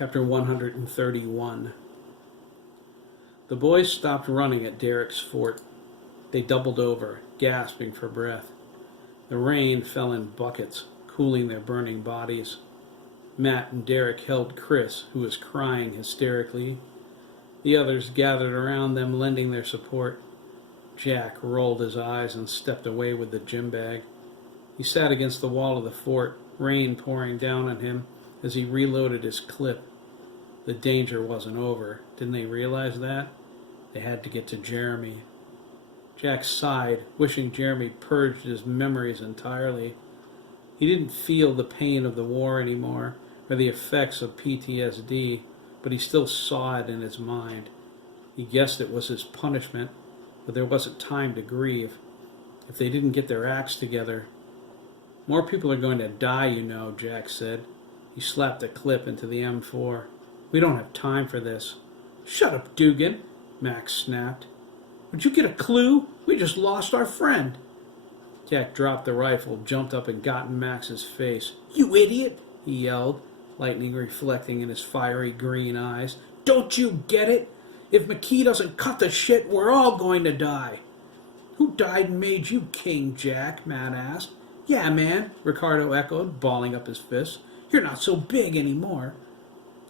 Chapter 131. The boys stopped running at Derek's fort. They doubled over, gasping for breath. The rain fell in buckets, cooling their burning bodies. Matt and Derek held Chris, who was crying hysterically. The others gathered around them, lending their support. Jack rolled his eyes and stepped away with the gym bag. He sat against the wall of the fort, rain pouring down on him as he reloaded his clip. The danger wasn't over. Didn't they realize that? They had to get to Jeremy. Jack sighed, wishing Jeremy purged his memories entirely. He didn't feel the pain of the war anymore, or the effects of PTSD, but he still saw it in his mind. He guessed it was his punishment, but there wasn't time to grieve. If they didn't get their acts together... More people are going to die, you know, Jack said. He slapped a clip into the M4. We don't have time for this. Shut up, Dougan, Max snapped. Would you get a clue? We just lost our friend. Jack dropped the rifle, jumped up and got in Max's face. You idiot, he yelled, lightning reflecting in his fiery green eyes. Don't you get it? If McKee doesn't cut the shit, we're all going to die. Who died and made you king, Jack? Matt asked. Yeah, man, Ricardo echoed, balling up his fists. You're not so big anymore.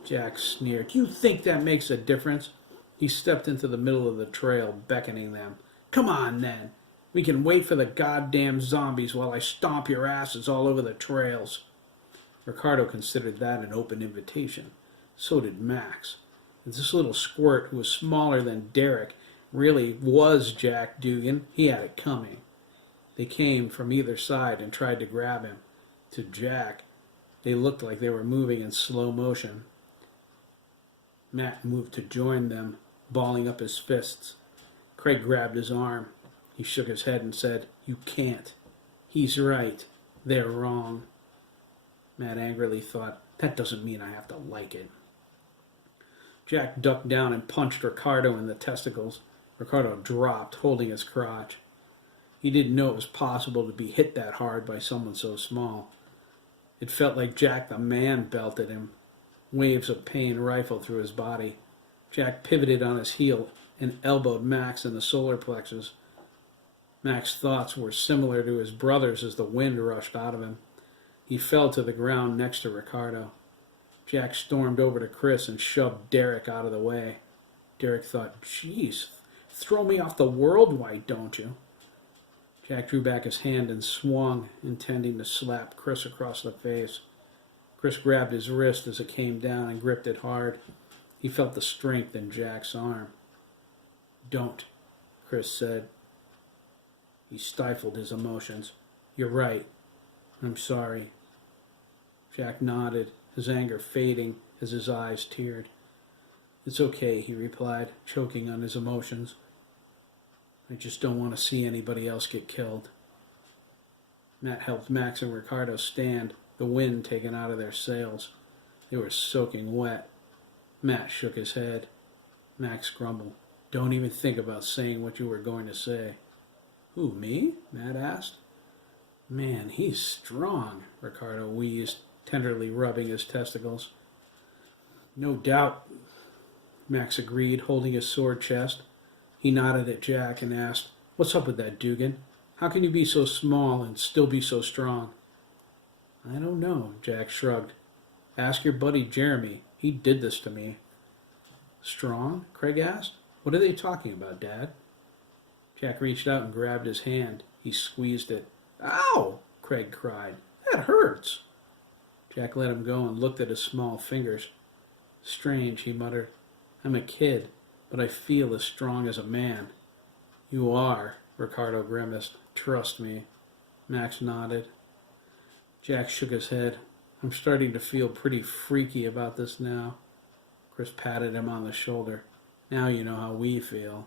Jack sneered. You think that makes a difference? He stepped into the middle of the trail, beckoning them. Come on, then. We can wait for the goddamn zombies while I stomp your asses all over the trails. Ricardo considered that an open invitation. So did Max. And this little squirt, who was smaller than Derek, really was Jack Dougan. He had it coming. They came from either side and tried to grab him. To Jack, they looked like they were moving in slow motion. Matt moved to join them, balling up his fists. Craig grabbed his arm. He shook his head and said, You can't. He's right. They're wrong. Matt angrily thought, That doesn't mean I have to like it. Jack ducked down and punched Ricardo in the testicles. Ricardo dropped, holding his crotch. He didn't know it was possible to be hit that hard by someone so small. It felt like Jack the Man belted him. Waves of pain rifled through his body. Jack pivoted on his heel and elbowed Max in the solar plexus. Max's thoughts were similar to his brother's as the wind rushed out of him. He fell to the ground next to Ricardo. Jack stormed over to Chris and shoved Derek out of the way. Derek thought, Jeez, throw me off the world, why don't you? Jack drew back his hand and swung, intending to slap Chris across the face. Chris grabbed his wrist as it came down and gripped it hard. He felt the strength in Jack's arm. Don't, Chris said. He stifled his emotions. You're right. I'm sorry. Jack nodded, his anger fading as his eyes teared. It's okay, he replied, choking on his emotions. I just don't want to see anybody else get killed. Matt helped Max and Ricardo stand, the wind taken out of their sails. They were soaking wet. Matt shook his head. Max grumbled. Don't even think about saying what you were going to say. Who, me? Matt asked. Man, he's strong, Ricardo wheezed, tenderly rubbing his testicles. No doubt, Max agreed, holding his sore chest. He nodded at Jack and asked, What's up with that, Dougan? How can you be so small and still be so strong? I don't know, Jack shrugged. Ask your buddy Jeremy. He did this to me. Strong? Craig asked. What are they talking about, Dad? Jack reached out and grabbed his hand. He squeezed it. Ow! Craig cried. That hurts. Jack let him go and looked at his small fingers. Strange, he muttered. I'm a kid, but I feel as strong as a man. You are, Ricardo grimaced. Trust me. Max nodded. Jack shook his head. I'm starting to feel pretty freaky about this now. Chris patted him on the shoulder. Now you know how we feel.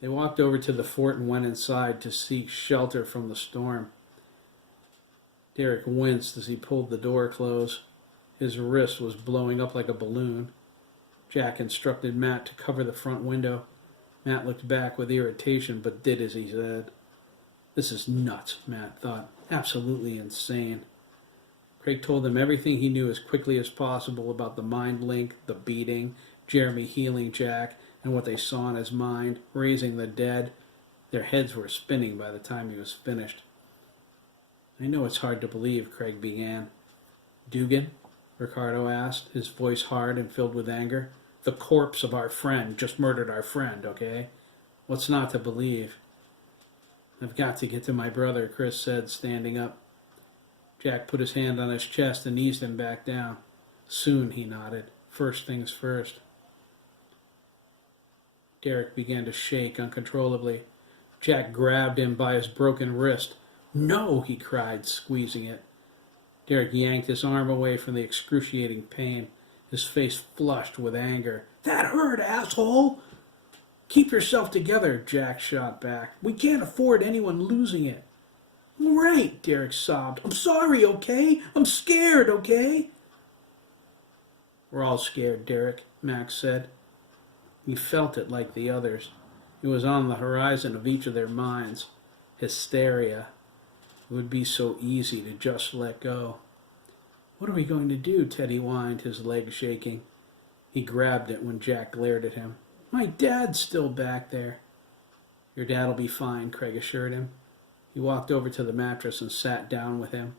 They walked over to the fort and went inside to seek shelter from the storm. Derek winced as he pulled the door close. His wrist was blowing up like a balloon. Jack instructed Matt to cover the front window. Matt looked back with irritation, but did as he said. This is nuts, Matt thought. Absolutely insane. Craig told them everything he knew as quickly as possible about the mind link, the beating, Jeremy healing Jack, and what they saw in his mind, raising the dead. Their heads were spinning by the time he was finished. I know it's hard to believe, Craig began. Dougan? Ricardo asked, his voice hard and filled with anger. The corpse of our friend just murdered our friend, okay? What's not to believe? I've got to get to my brother, Chris said, standing up. Jack put his hand on his chest and eased him back down. Soon, he nodded. First things first. Derek began to shake uncontrollably. Jack grabbed him by his broken wrist. No, he cried, squeezing it. Derek yanked his arm away from the excruciating pain, his face flushed with anger. That hurt, asshole! Keep yourself together, Jack shot back. We can't afford anyone losing it. Right, Derek sobbed. I'm sorry, okay? I'm scared, okay? We're all scared, Derek, Max said. He felt it like the others. It was on the horizon of each of their minds. Hysteria. It would be so easy to just let go. What are we going to do? Teddy whined, his leg shaking. He grabbed it when Jack glared at him. My dad's still back there. Your dad'll be fine, Craig assured him. He walked over to the mattress and sat down with him.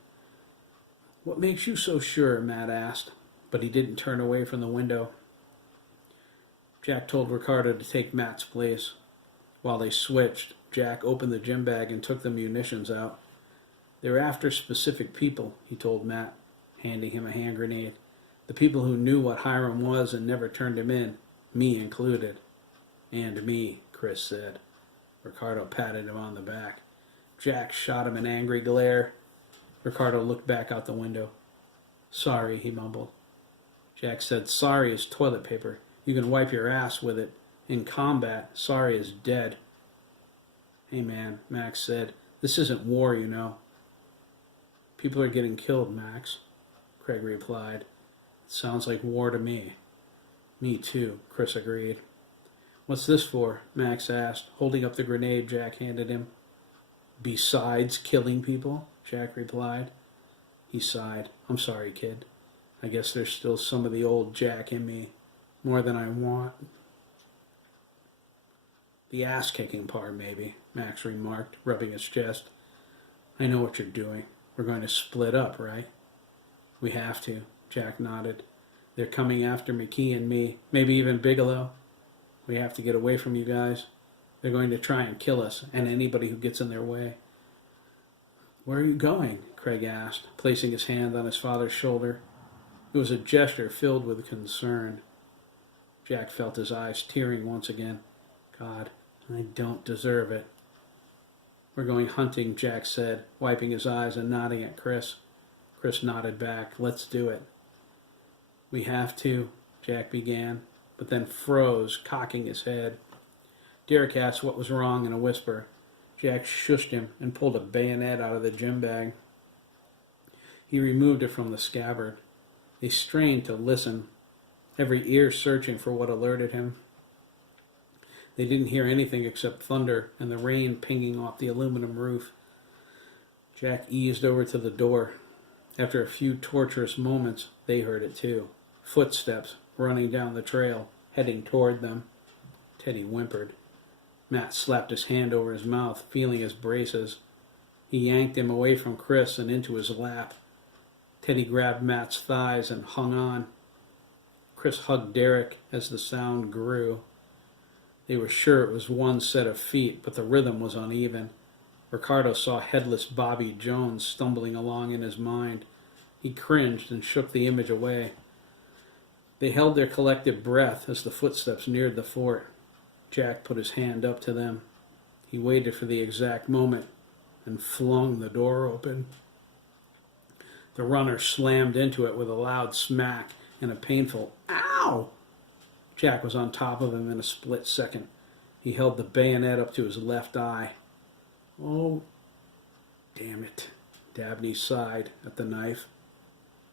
What makes you so sure? Matt asked, but he didn't turn away from the window. Jack told Ricardo to take Matt's place. While they switched, Jack opened the gym bag and took the munitions out. They're after specific people, he told Matt, handing him a hand grenade. The people who knew what Hiram was and never turned him in, me included. And me, Chris said. Ricardo patted him on the back. Jack shot him an angry glare. Ricardo looked back out the window. Sorry, he mumbled. Jack said, sorry is toilet paper. You can wipe your ass with it. In combat, sorry is dead. Hey man, Max said, this isn't war, you know. People are getting killed, Max, Craig replied. It sounds like war to me. Me too, Chris agreed. What's this for? Max asked, holding up the grenade Jack handed him. Besides killing people, Jack replied. He sighed. I'm sorry, kid. I guess there's still some of the old Jack in me. More than I want. The ass-kicking part, maybe, Max remarked, rubbing his chest. I know what you're doing. We're going to split up, right? We have to, Jack nodded. They're coming after McKee and me, maybe even Bigelow. We have to get away from you guys. They're going to try and kill us, and anybody who gets in their way. Where are you going? Craig asked, placing his hand on his father's shoulder. It was a gesture filled with concern. Jack felt his eyes tearing once again. God, I don't deserve it. We're going hunting, Jack said, wiping his eyes and nodding at Chris. Chris nodded back. Let's do it. We have to, Jack began, but then froze, cocking his head. Derek asked what was wrong in a whisper. Jack shushed him and pulled a bayonet out of the gym bag. He removed it from the scabbard. They strained to listen, every ear searching for what alerted him. They didn't hear anything except thunder and the rain pinging off the aluminum roof. Jack eased over to the door. After a few torturous moments, they heard it too. Footsteps running down the trail, heading toward them. Teddy whimpered. Matt slapped his hand over his mouth, feeling his braces. He yanked him away from Chris and into his lap. Teddy grabbed Matt's thighs and hung on. Chris hugged Derek as the sound grew. They were sure it was one set of feet, but the rhythm was uneven. Ricardo saw headless Bobby Jones stumbling along in his mind. He cringed and shook the image away. They held their collective breath as the footsteps neared the fort. Jack put his hand up to them. He waited for the exact moment and flung the door open. The runner slammed into it with a loud smack and a painful "Ow!" Jack was on top of him in a split second. He held the bayonet up to his left eye. Oh, damn it, Dabney sighed at the knife.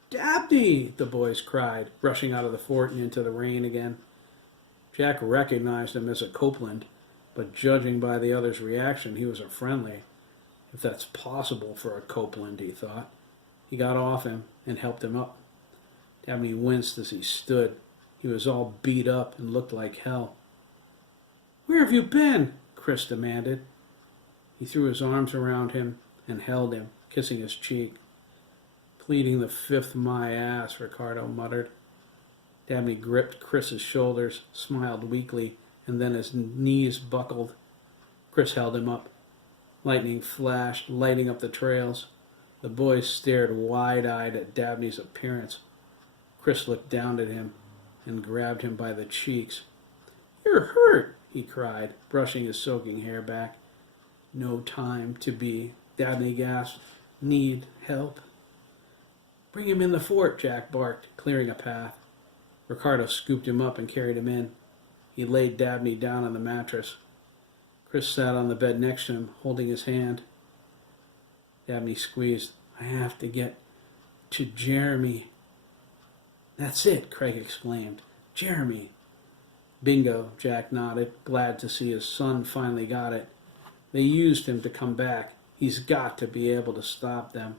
Dabney, the boys cried, rushing out of the fort and into the rain again. Jack recognized him as a Copeland, but judging by the other's reaction, he was a friendly. If that's possible for a Copeland, he thought. He got off him and helped him up. Dabney winced as he stood. He was all beat up and looked like hell. "Where have you been?" Chris demanded. He threw his arms around him and held him, kissing his cheek. "Pleading the fifth my ass," Ricardo muttered. Dabney gripped Chris's shoulders, smiled weakly, and then his knees buckled. Chris held him up. Lightning flashed, lighting up the trails. The boys stared wide-eyed at Dabney's appearance. Chris looked down at him and grabbed him by the cheeks. "You're hurt," he cried, brushing his soaking hair back. "No time to be," Dabney gasped. "Need help." "Bring him in the fort," Jack barked, clearing a path. Ricardo scooped him up and carried him in. He laid Dabney down on the mattress. Chris sat on the bed next to him, holding his hand. Dabney squeezed. "I have to get to Jeremy." "That's it," Craig exclaimed. "Jeremy." "Bingo," Jack nodded, glad to see his son finally got it. "They used him to come back. He's got to be able to stop them."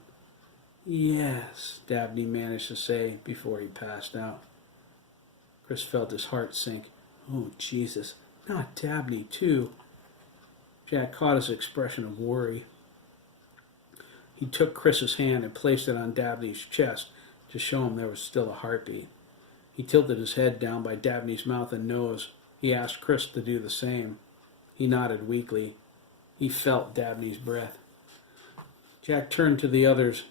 "Yes," Dabney managed to say before he passed out. Chris felt his heart sink. "Oh, Jesus, not Dabney, too." Jack caught his expression of worry. He took Chris's hand and placed it on Dabney's chest to show him there was still a heartbeat. He tilted his head down by Dabney's mouth and nose. He asked Chris to do the same. He nodded weakly. He felt Dabney's breath. Jack turned to the others,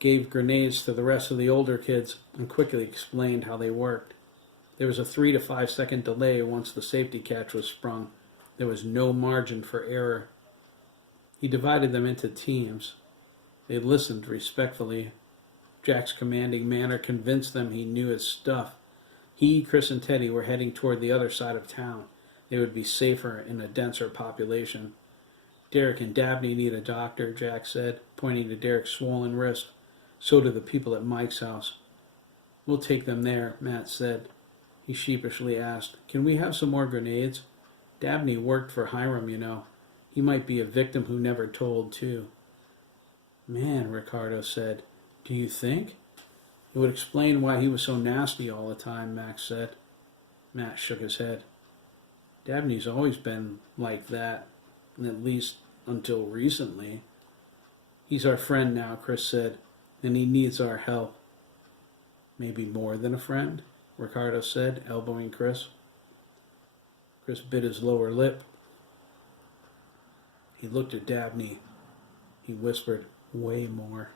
gave grenades to the rest of the older kids, and quickly explained how they worked. There was a 3 to 5 second delay once the safety catch was sprung. There was no margin for error. He divided them into teams. They listened respectfully. Jack's commanding manner convinced them he knew his stuff. He, Chris, and Teddy were heading toward the other side of town. They would be safer in a denser population. "Derek and Dabney need a doctor," Jack said, pointing to Derek's swollen wrist. "So do the people at Mike's house." "We'll take them there," Matt said. He sheepishly asked, "Can we have some more grenades? Dabney worked for Hiram, you know. He might be a victim who never told, too." "Man," Ricardo said, "do you think?" "It would explain why he was so nasty all the time," Max said. Matt shook his head. "Dabney's always been like that, at least until recently." "He's our friend now," Chris said, "and he needs our help." "Maybe more than a friend," Ricardo said, elbowing Chris. Chris bit his lower lip. He looked at Dabney. He whispered, "Way more."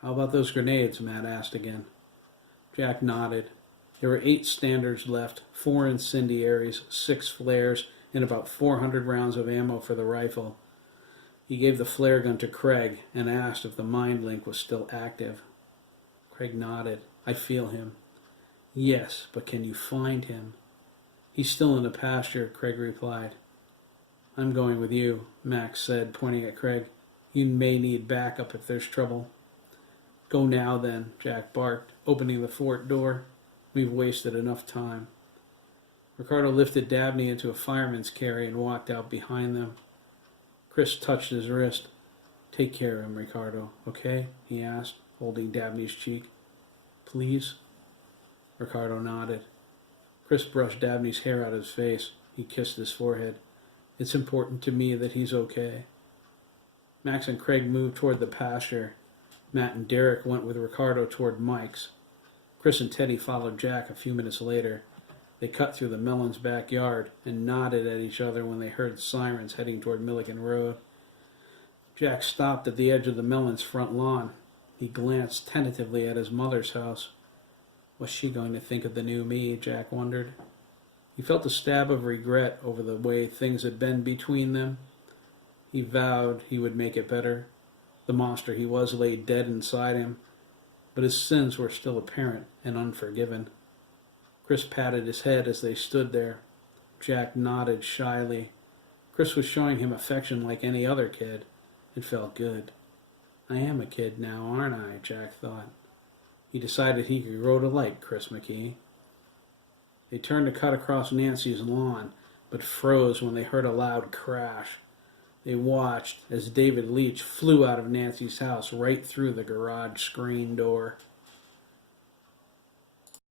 "How about those grenades?" Matt asked again. Jack nodded. There were 8 standards left, 4 incendiaries, 6 flares, and about 400 rounds of ammo for the rifle. He gave the flare gun to Craig and asked if the mind link was still active. Craig nodded. "I feel him." "Yes, but can you find him?" "He's still in the pasture," Craig replied. "I'm going with you," Max said, pointing at Craig. "You may need backup if there's trouble." "Go now, then," Jack barked, opening the fort door. "We've wasted enough time." Ricardo lifted Dabney into a fireman's carry and walked out behind them. Chris touched his wrist. "Take care of him, Ricardo, okay?" he asked, holding Dabney's cheek. "Please?" Ricardo nodded. Chris brushed Dabney's hair out of his face. He kissed his forehead. "It's important to me that he's okay." Max and Craig moved toward the pasture. Matt and Derek went with Ricardo toward Mike's. Chris and Teddy followed Jack a few minutes later. They cut through the Mellons' backyard and nodded at each other when they heard sirens heading toward Milliken Road. Jack stopped at the edge of the Mellons' front lawn. He glanced tentatively at his mother's house. Was she going to think of the new me, Jack wondered. He felt a stab of regret over the way things had been between them. He vowed he would make it better. The monster he was lay dead inside him, but his sins were still apparent and unforgiven. Chris patted his head as they stood there. Jack nodded shyly. Chris was showing him affection like any other kid. It felt good. "I am a kid now, aren't I?" Jack thought. He decided he could grow to like Chris McKee. They turned to cut across Nancy's lawn, but froze when they heard a loud crash. They watched as David Leach flew out of Nancy's house right through the garage screen door.